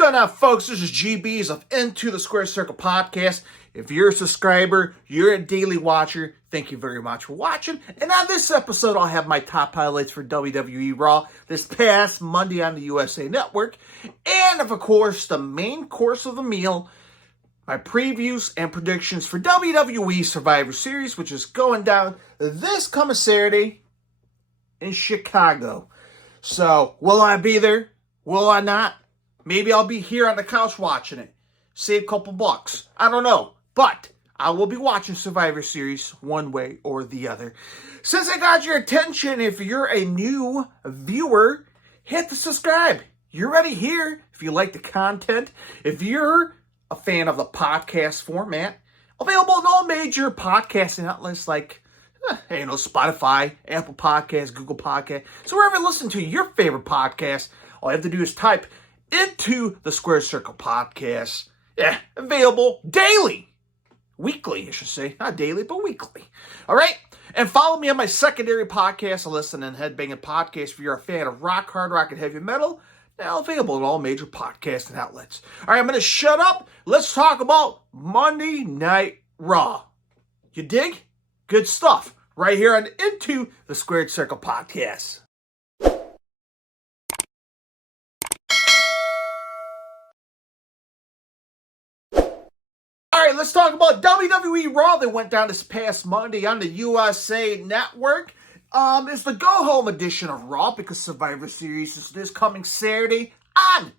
going on, folks? This is GB's of Into the Square Circle podcast. If you're a subscriber, you're a daily watcher, thank you very much for watching. And on this episode, I'll have my top highlights for WWE Raw this past Monday on the USA Network. And, of course, the main course of the meal, my previews and predictions for WWE Survivor Series, which is going down this coming Saturday in Chicago. So, will I be there? Will I not? Maybe I'll be here on the couch watching it. Save a couple bucks. I don't know. But I will be watching Survivor Series one way or the other. Since I got your attention, if you're a new viewer, hit the subscribe. You're already here if you like the content. If you're a fan of the podcast format, available on all major podcasting outlets like Spotify, Apple Podcasts, Google Podcasts. So wherever you listen to your favorite podcast, all you have to do is type Into the Square Circle podcast. Yeah, available daily. Weekly, I should say. Not daily, but weekly. All right? And follow me on my secondary podcast, a Listen and Headbanging Podcast, if you're a fan of rock, hard rock, and heavy metal. Now available on all major podcasting outlets. All right, I'm going to shut up. Let's talk about Monday Night Raw. You dig? Good stuff. Right here on Into the Squared Circle podcast. All right, let's talk about WWE Raw that went down this past Monday on the USA Network. It's the go-home edition of Raw because Survivor Series is this coming Saturday on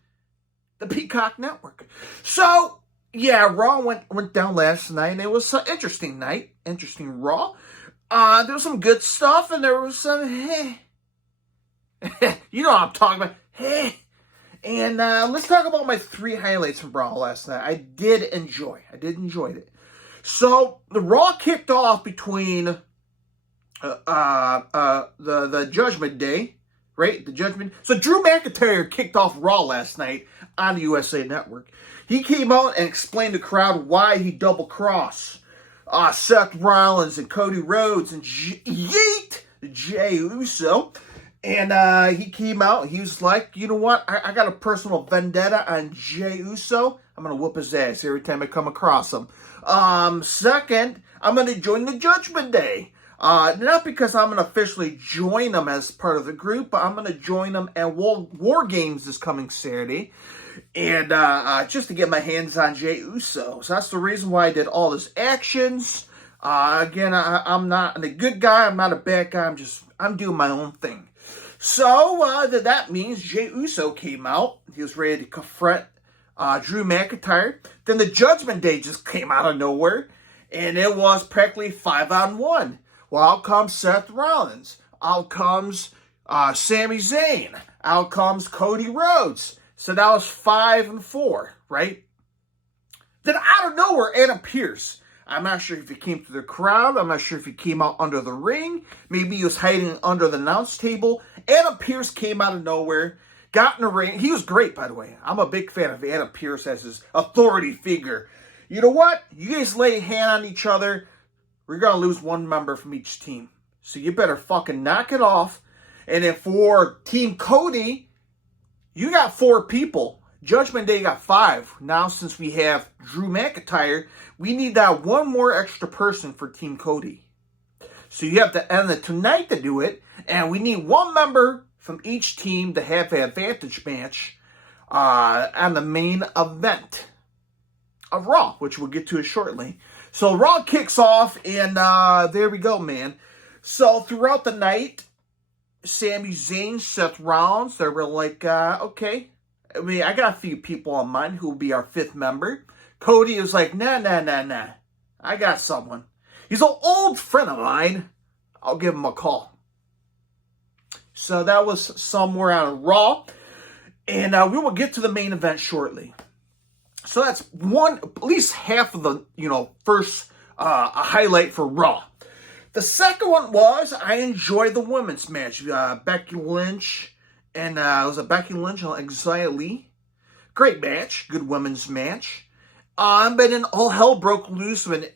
the Peacock Network. So, yeah, Raw went down last night, and it was an interesting night, interesting Raw. There was some good stuff, and there was some you know what I'm talking about, And let's talk about my three highlights from Raw last night. I did enjoy it. So the Raw kicked off between the Judgment Day, right? The Judgment. So Drew McIntyre kicked off Raw last night on the USA Network. He came out and explained to the crowd why he double-crossed Seth Rollins and Cody Rhodes and Jey Uso. And he came out, he was like, you know what, I got a personal vendetta on Jey Uso. I'm going to whoop his ass every time I come across him. Second, I'm going to join the Judgment Day. Not because I'm going to officially join them as part of the group, but I'm going to join them at War Games this coming Saturday. And just to get my hands on Jey Uso. So that's the reason why I did all his actions. Again, I'm not a good guy, I'm not a bad guy, I'm doing my own thing. So, that means Jey Uso came out. He was ready to confront Drew McIntyre. Then the Judgment Day just came out of nowhere. And it was practically 5-on-1. Well, out comes Seth Rollins. Out comes Sami Zayn. Out comes Cody Rhodes. So that was 5-4, right? Then out of nowhere, Adam Pearce. I'm not sure if he came through the crowd. I'm not sure if he came out under the ring. Maybe he was hiding under the announce table. Adam Pearce came out of nowhere, got in the ring. He was great, by the way. I'm a big fan of Adam Pearce as his authority figure. You know what? You guys lay a hand on each other. We're going to lose one member from each team. So you better fucking knock it off. And then for Team Cody, you got 4 people. Judgment Day got 5. Now, since we have Drew McIntyre, we need that one more extra person for Team Cody. So you have to end it tonight to do it, and we need one member from each team to have the advantage match on the main event of Raw, which we'll get to it shortly. So Raw kicks off, and there we go, man. So throughout the night, Sami Zayn, Seth Rollins, they were like, okay. I mean, I got a few people on mine who will be our 5th member. Cody was like, nah. I got someone. He's an old friend of mine. I'll give him a call. So that was somewhere on Raw. And we will get to the main event shortly. So that's at least half of the, first highlight for Raw. The second one was, I enjoyed the women's match. Becky Lynch. And it was a Becky Lynch and Xia Li. Great match. Good women's match. But then all hell broke loose when,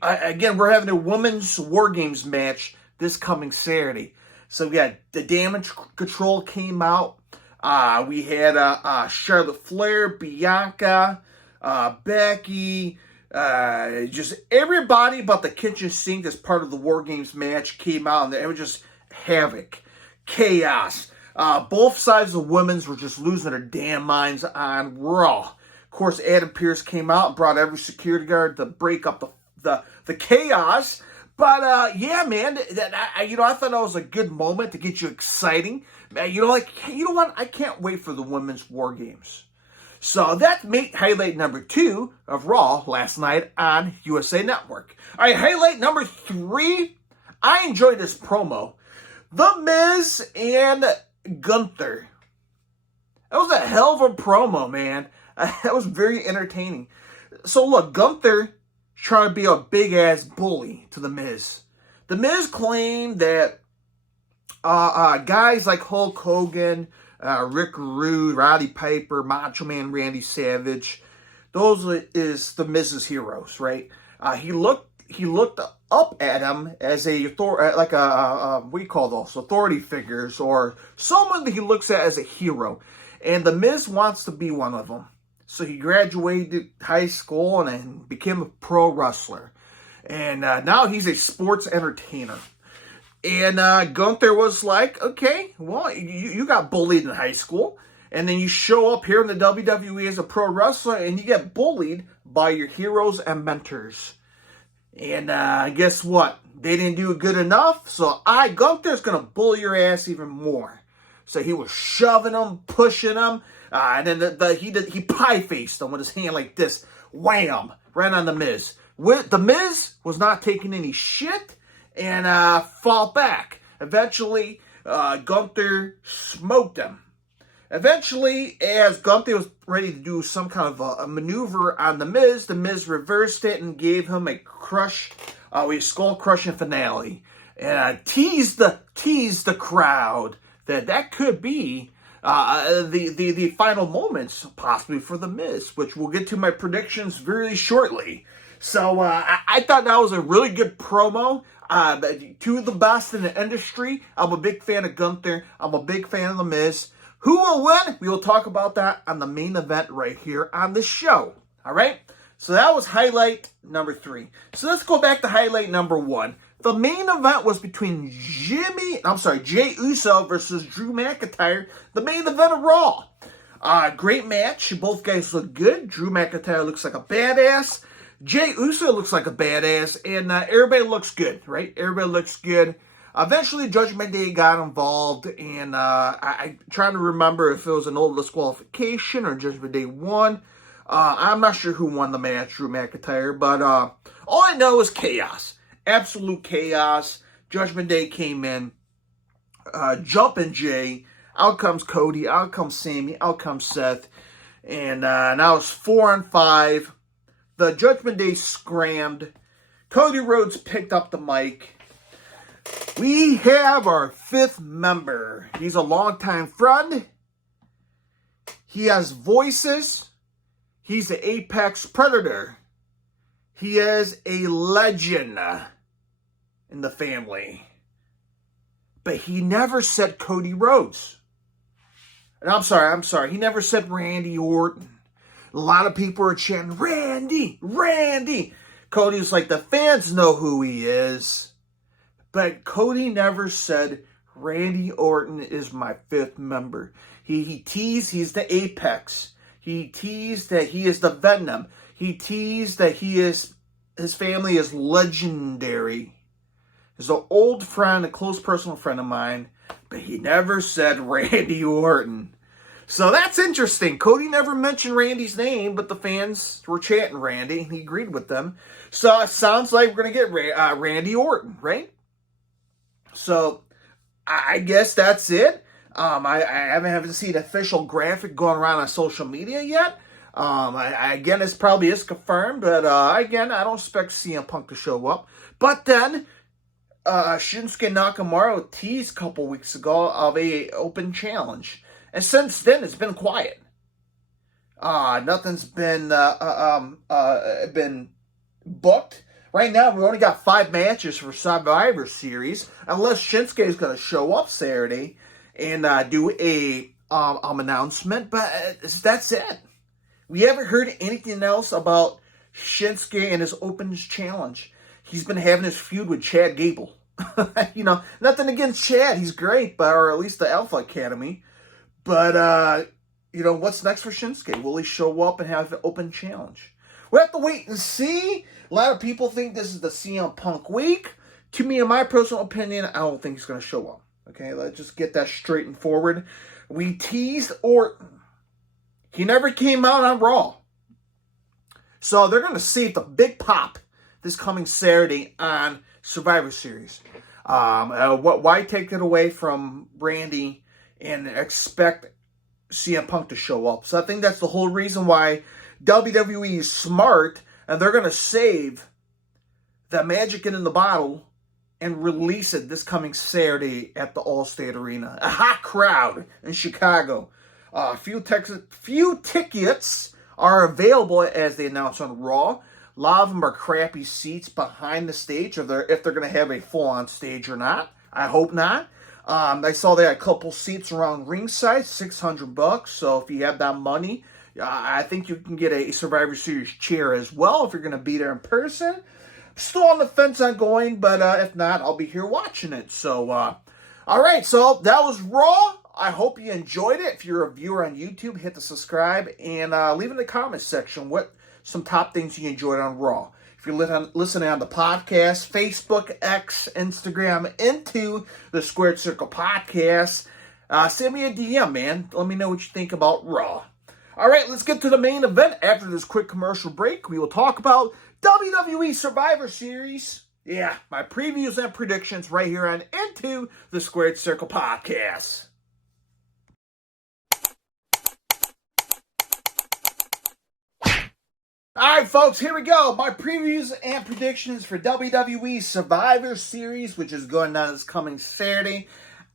again, we're having a women's War Games match this coming Saturday. So, yeah, the Damage Control came out. We had Charlotte Flair, Bianca, Becky, just everybody but the kitchen sink as part of the War Games match came out, and it was just havoc, chaos. Both sides of the women's were just losing their damn minds on Raw. Of course, Adam Pearce came out and brought every security guard to break up the chaos. But yeah, man, I thought that was a good moment to get you exciting. Man, you know what? I can't wait for the women's War Games. So that's highlight number 2 of Raw last night on USA Network. All right, highlight number 3. I enjoyed this promo. The Miz and Gunther. That was a hell of a promo, man. That was very entertaining. So look, Gunther trying to be a big-ass bully to The Miz. The Miz claimed that guys like Hulk Hogan, Rick Rude, Roddy Piper, Macho Man Randy Savage, those is The Miz's heroes, right? He looked up at him as what do you call those? Authority figures, or someone that he looks at as a hero. And The Miz wants to be one of them. So he graduated high school and then became a pro wrestler. And now he's a sports entertainer. And Gunther was like, okay, well, you got bullied in high school. And then you show up here in the WWE as a pro wrestler and you get bullied by your heroes and mentors. And guess what? They didn't do good enough. So Gunther's going to bully your ass even more. So he was shoving him, pushing him. And then he pie-faced him with his hand like this. Wham! Right on The Miz. The Miz was not taking any shit and fought back. Eventually, Gunther smoked him. Eventually, as Gunther was ready to do some kind of a maneuver on The Miz reversed it and gave him a skull-crushing finale. And teased the crowd that could be the final moments, possibly, for The Miz, which we'll get to my predictions very shortly. So I thought that was a really good promo. Two of the best in the industry. I'm a big fan of Gunther. I'm a big fan of The Miz. Who will win? We will talk about that on the main event right here on the show. All right? So that was highlight number 3. So let's go back to highlight number 1. The main event was between Jey Uso versus Drew McIntyre. The main event of Raw. Great match. Both guys look good. Drew McIntyre looks like a badass. Jey Uso looks like a badass. And everybody looks good, right? Everybody looks good. Eventually, Judgment Day got involved. And I'm trying to remember if it was an old disqualification or Judgment Day won. I'm not sure who won the match, Drew McIntyre. But all I know is chaos. Absolute chaos. Judgment Day came in, jumping Jay. Out comes Cody. Out comes Sammy. Out comes Seth. And now it's 4-on-5. The Judgment Day scrammed. Cody Rhodes picked up the mic. We have our 5th member. He's a longtime friend. He has voices. He's the Apex Predator. He is a legend in the family. But he never said Cody Rhodes. And I'm sorry. He never said Randy Orton. A lot of people are chanting, Randy, Randy. Cody was like, the fans know who he is. But Cody never said, Randy Orton is my 5th member. He teased he's the Apex. He teased that he is the Venom. He teased that his family is legendary. He's an old friend, a close personal friend of mine, but he never said Randy Orton. So that's interesting. Cody never mentioned Randy's name, but the fans were chanting Randy, and he agreed with them. So it sounds like we're going to get Randy Orton, right? So I guess that's it. I haven't seen an official graphic going around on social media yet. Again, this probably is confirmed, but again, I don't expect CM Punk to show up. But then, Shinsuke Nakamura teased a couple weeks ago of a open challenge. And since then, it's been quiet. Nothing's been booked. Right now, we only got 5 matches for Survivor Series, unless Shinsuke is going to show up Saturday and do a announcement, but that's it. We haven't heard anything else about Shinsuke and his Opens Challenge. He's been having his feud with Chad Gable. Nothing against Chad. He's great, or at least the Alpha Academy. But, what's next for Shinsuke? Will he show up and have an open challenge? We'll have to wait and see. A lot of people think this is the CM Punk week. To me, in my personal opinion, I don't think he's going to show up. Okay, let's just get that straight and forward. We teased Orton. He never came out on Raw. So they're going to save the big pop this coming Saturday on Survivor Series. Why take it away from Randy and expect CM Punk to show up? So I think that's the whole reason why WWE is smart, and they're going to save the Magic in the Bottle and release it this coming Saturday at the Allstate Arena. A hot crowd in Chicago. Few tickets are available as they announced on Raw. A lot of them are crappy seats behind the stage, if they're going to have a full-on stage or not. I hope not. I saw they had a couple seats around ringside, $600. So if you have that money, I think you can get a Survivor Series chair as well if you're going to be there in person. Still on the fence on going, but if not, I'll be here watching it. So, all right, so that was Raw. I hope you enjoyed it. If you're a viewer on YouTube, hit the subscribe and leave in the comments section what some top things you enjoyed on Raw. If you're listening on the podcast, Facebook, X, Instagram, into the Squared Circle Podcast, send me a DM, man. Let me know what you think about Raw. All right, let's get to the main event. After this quick commercial break, we will talk about WWE Survivor Series. Yeah, my previews and predictions right here on Into the Squared Circle Podcast. All right, folks, here we go. My previews and predictions for WWE Survivor Series, which is going on this coming Saturday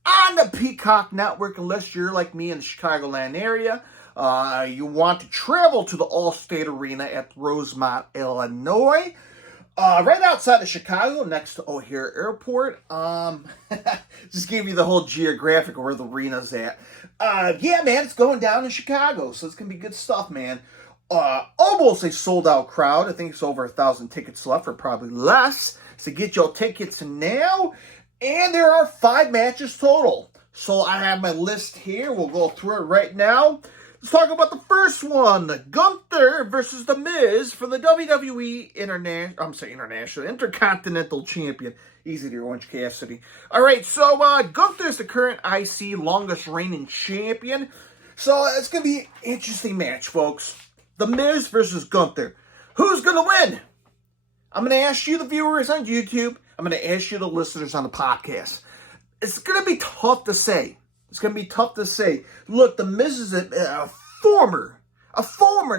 on the Peacock Network, unless you're like me in the Chicagoland area. You want to travel to the Allstate Arena at Rosemont, Illinois. Right outside of Chicago, next to O'Hare Airport. Just gave you the whole geographic of where the arena's at. Yeah, man, it's going down in Chicago, so it's going to be good stuff, man. Almost a sold-out crowd. I think it's over 1,000 tickets left, or probably less. So get your tickets now. And there are 5 matches total. So I have my list here. We'll go through it right now. Let's talk about the first one. Gunther versus The Miz for the WWE Intercontinental Champion. Easy there, Orange Cassidy. All right, so Gunther is the current IC longest reigning champion. So it's going to be an interesting match, folks. The Miz versus Gunther. Who's going to win? I'm going to ask you, the viewers on YouTube. I'm going to ask you, the listeners on the podcast. It's going to be tough to say. Look, The Miz is a former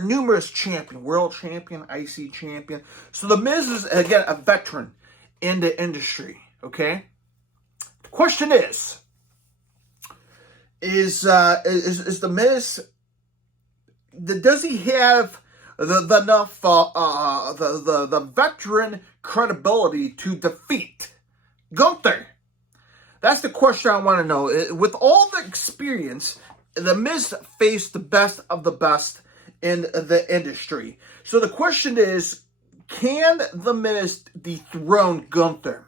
numerous champion, world champion, IC champion. So The Miz is, again, a veteran in the industry, okay? The question is The Miz, does he have the veteran credibility to defeat Gunther? That's the question I want to know. With all the experience, The Miz faced the best of the best in the industry. So the question is, can The Miz dethrone Gunther?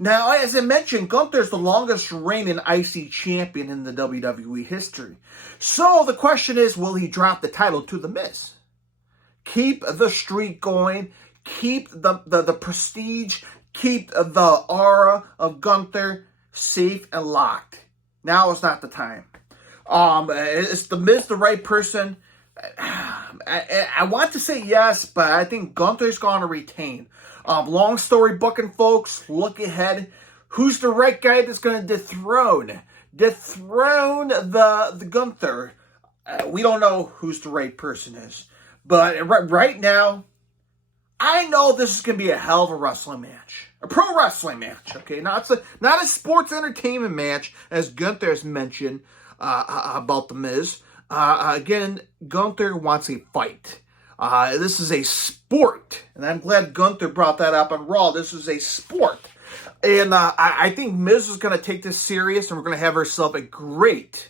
Now, as I mentioned, Gunther is the longest reigning IC champion in the WWE history. So the question is, will he drop the title to The Miz? Keep the streak going, keep the prestige, keep the aura of Gunther safe and locked. Now is not the time. Is The Miz the right person? I want to say yes, but I think Gunther's going to retain. Long story booking, folks. Look ahead. Who's the right guy that's going to dethrone the Gunther? We don't know who's the right person is. But right now, I know this is going to be a hell of a wrestling match. A pro wrestling match, okay? Not a sports entertainment match, as Gunther has mentioned about The Miz. Again, Gunther wants a fight. This is a sport, and I'm glad Gunther brought that up on Raw. This is a sport, and I think Miz is going to take this serious, and we're going to have ourselves a great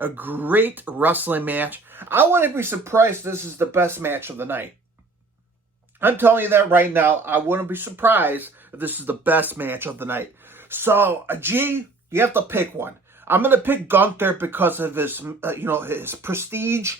a great wrestling match. I wouldn't be surprised if this is the best match of the night. I'm telling you that right now. I wouldn't be surprised if this is the best match of the night. So, G, you have to pick one. I'm going to pick Gunther because of his, his prestige,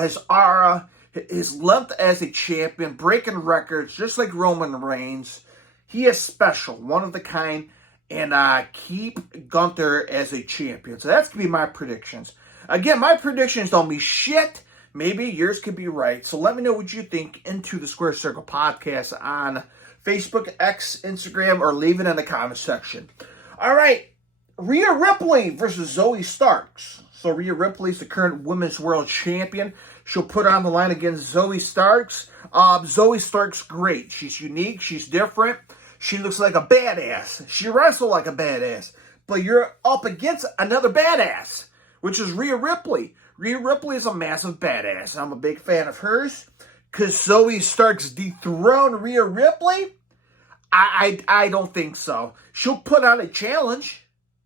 his aura, his length as a champion, breaking records, just like Roman Reigns. He is special, one of the kind, and keep Gunther as a champion. So that's going to be my predictions. Again, my predictions don't mean shit. Maybe yours could be right. So let me know what you think into the Square Circle Podcast on Facebook, X, Instagram, or leave it in the comment section. All right. Rhea Ripley versus Zoe Starks. So Rhea Ripley is the current Women's World Champion. She'll put on the line against Zoe Starks. Zoe Starks, great. She's unique. She's different. She looks like a badass. She wrestles like a badass. But you're up against another badass, which is Rhea Ripley. Rhea Ripley is a massive badass. I'm a big fan of hers. Because Zoe Starks dethroned Rhea Ripley? I don't think so. She'll put on a challenge.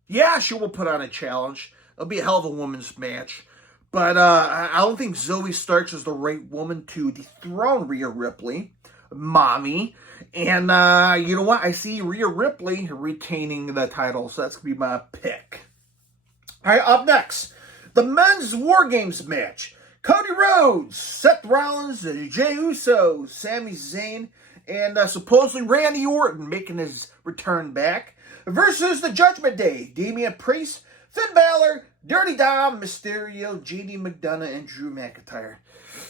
Yeah, she will put on a challenge. It'll be a hell of a women's match. But I don't think Zoe Starks is the right woman to dethrone Rhea Ripley. Mommy. And you know what? I see Rhea Ripley retaining the title. So that's going to be my pick. All right, up next. The men's War Games match. Cody Rhodes, Seth Rollins, Jey Uso, Sami Zayn, and supposedly Randy Orton making his return back. Versus the Judgment Day. Damian Priest, Finn Balor, Dirty Dom, Mysterio, JD McDonough, and Drew McIntyre.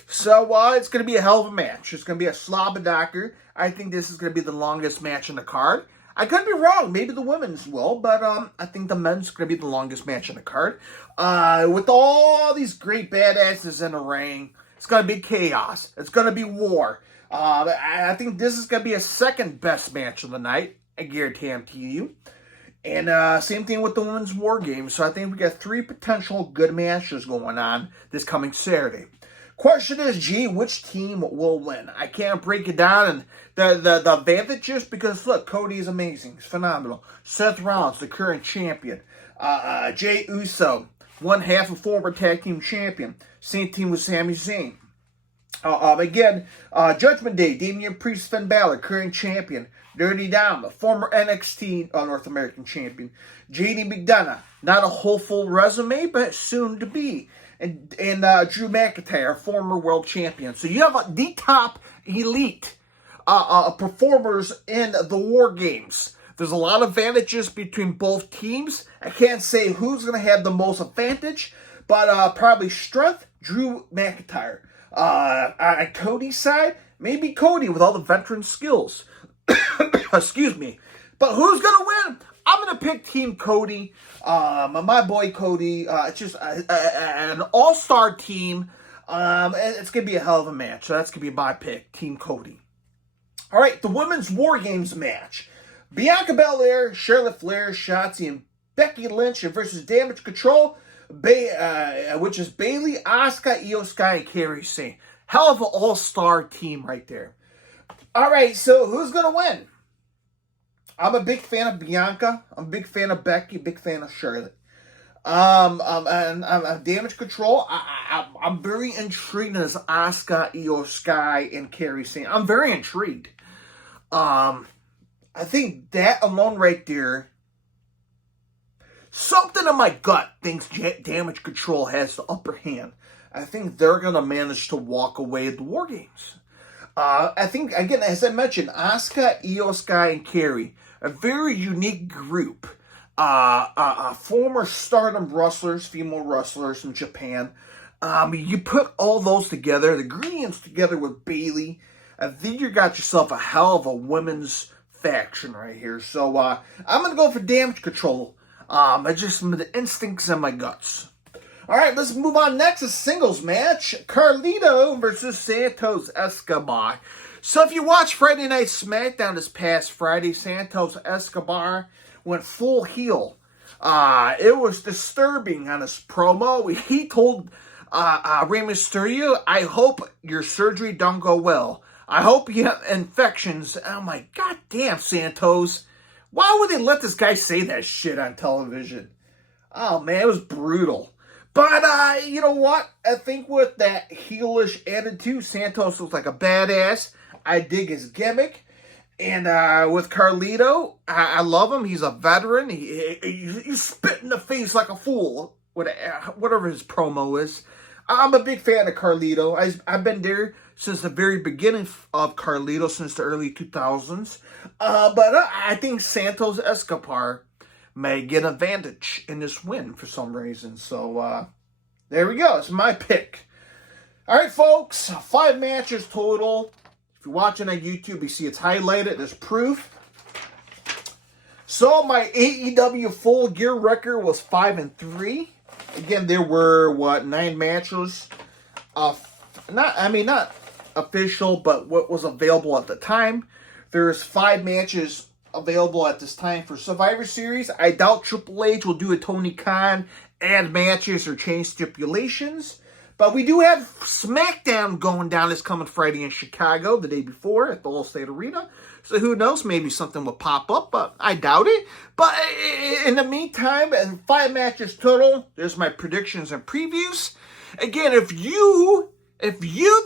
So it's going to be a hell of a match. It's going to be a slobberknocker. I think this is going to be the longest match in the card. I could be wrong. Maybe the women's will, but I think the men's going to be the longest match in the card. With all these great badasses in the ring, it's going to be chaos. It's going to be war. I think this is going to be a second best match of the night. I guarantee you. And same thing with the women's War Games. So I think we got 3 potential good matches going on this coming Saturday. Question is, G, which team will win? I can't break it down and the advantages because, look, Cody is amazing. He's phenomenal. Seth Rollins, the current champion. Jey Uso, one half a former tag team champion. Same team with Sami Zayn. Again, Judgment Day, Damian Priest, Finn Balor, current champion. Dirty Dom, former NXT North American champion. JD McDonough, not a hopeful resume, but soon to be. And Drew McIntyre, former world champion. So you have the top elite performers in the War Games. There's a lot of advantages between both teams. I can't say who's going to have the most advantage, but probably strength, Drew McIntyre. On Cody's side, maybe Cody with all the veteran skills. Excuse me. But who's going to win? I'm going to pick Team Cody. My boy Cody. It's just an all-star team. It's going to be a hell of a match. So that's going to be my pick, Team Cody. All right, the Women's War Games match. Bianca Belair, Charlotte Flair, Shotzi, and Becky Lynch versus Damage Control, which is Bayley, Asuka, Io Sky, and Kairi Sane. Hell of an all-star team right there. All right, so who's going to win? I'm a big fan of Bianca. I'm a big fan of Becky. Big fan of Charlotte. And Damage Control. I'm very intrigued as Asuka, Io Sky, and Kairi Sane. I'm very intrigued. I think that alone right there, something in my gut thinks Damage Control has the upper hand. I think they're going to manage to walk away at the War Games. I think, again, as I mentioned, Asuka, Io Sky, and Kairi, a very unique group. Former Stardom wrestlers, female wrestlers in Japan. You put all those together, the ingredients together with Bayley, I think you got yourself a hell of a women's faction right here. So I'm going to go for Damage Control. It's just the instincts in my guts. All right, let's move on next. A singles match. Carlito versus Santos Escobar. So if you watch Friday Night SmackDown this past Friday, Santos Escobar went full heel. It was disturbing on his promo. He told Rey Mysterio, I hope your surgery don't go well. I hope you have infections. I'm like, God damn, Santos. Why would they let this guy say that shit on television? Oh, man, it was brutal. But, you know what? I think with that heelish attitude, Santos looks like a badass. I dig his gimmick. And with Carlito, I love him. He's a veteran. He spit in the face like a fool, whatever his promo is. I'm a big fan of Carlito. I've been there since the very beginning of Carlito, since the early 2000s. But I think Santos Escobar may get an advantage in this win for some reason. So there we go. It's my pick. All right, folks. 5 matches total. If you're watching on YouTube, you see it's highlighted. There's proof. So my AEW Full Gear record was 5-3. Again, there were 9 matches. Not official, but what was available at the time. There's 5 matches available at this time for Survivor Series. I doubt Triple H will do a Tony Khan, add matches or change stipulations. But we do have SmackDown going down this coming Friday in Chicago, the day before at the Allstate Arena. So who knows, maybe something will pop up, but I doubt it. But in the meantime, 5 matches total. There's my predictions and previews. Again, if you, the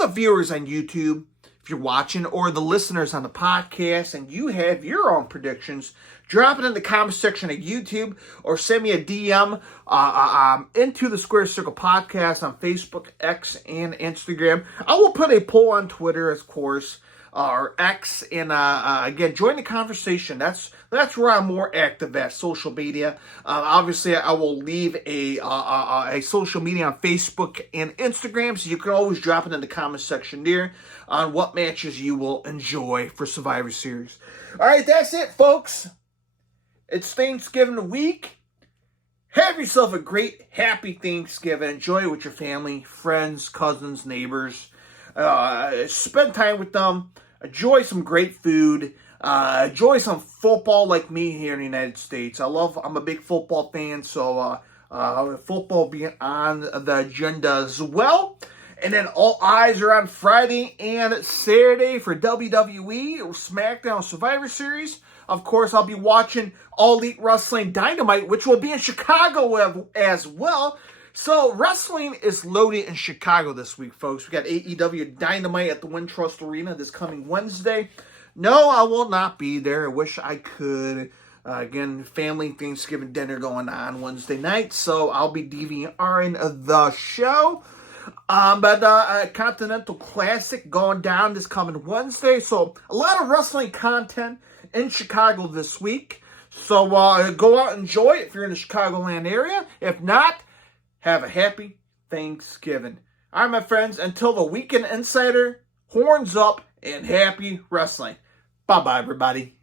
viewers on YouTube, if you're watching, or the listeners on the podcast, and you have your own predictions, drop it in the comment section of YouTube, or send me a DM into the Square Circle Podcast on Facebook, X, and Instagram. I will put a poll on Twitter, of course, or X, and again, join the conversation. That's where I'm more active at, social media. Obviously, I will leave a social media on Facebook and Instagram, so you can always drop it in the comment section there on what matches you will enjoy for Survivor Series. All right, that's it, folks. It's Thanksgiving week. Have yourself a great, happy Thanksgiving. Enjoy it with your family, friends, cousins, neighbors. Spend time with them. Enjoy some great food. Enjoy some football like me here in the United States. I'm a big football fan, so football being on the agenda as well. And then all eyes are on Friday and Saturday for WWE, SmackDown, Survivor Series. Of course, I'll be watching All Elite Wrestling Dynamite, which will be in Chicago as well. So, wrestling is loaded in Chicago this week, folks. We got AEW Dynamite at the Wintrust Arena this coming Wednesday. No, I will not be there. I wish I could. Again, family Thanksgiving dinner going on Wednesday night, so I'll be DVRing the show. But Continental Classic going down this coming Wednesday. So, a lot of wrestling content in Chicago this week. So, go out and enjoy it if you're in the Chicagoland area. If not, have a happy Thanksgiving. All right, my friends, until the Weekend Insider, horns up and happy wrestling. Bye-bye, everybody.